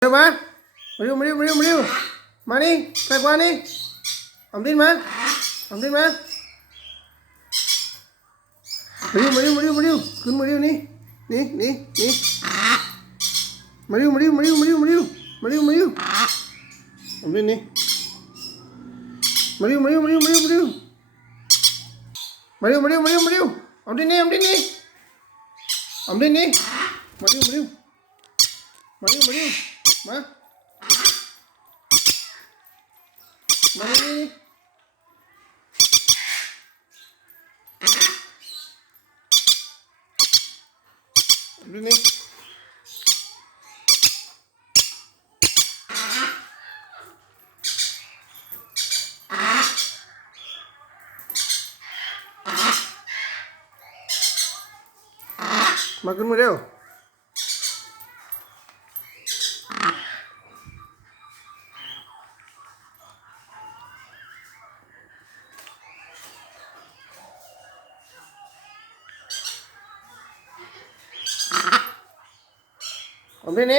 Được má Mà điêu mà điêu mà điêu mà điêu Mà đi Mày qua đi Ẩm tin má Ẩm tin má Mà điêu mà điêu mà điêu mà điêu Cứ mà điêu đi Đi đi đi Mà điêu mà điêu mà điêu mà điêu mà điêu Mà điêu mà điêu Ẩm tin đi Mà điêu mà điêu mà điêu mà điêu mà điêu Mà điêu mà điêu mà điêu mà điêu Ẩm tin đi Ẩm tin đi Ẩm tin đi Mà điêu mà điêu Mà điêu mà điêu né? Aí. Magno Mulher, ó. 我给你。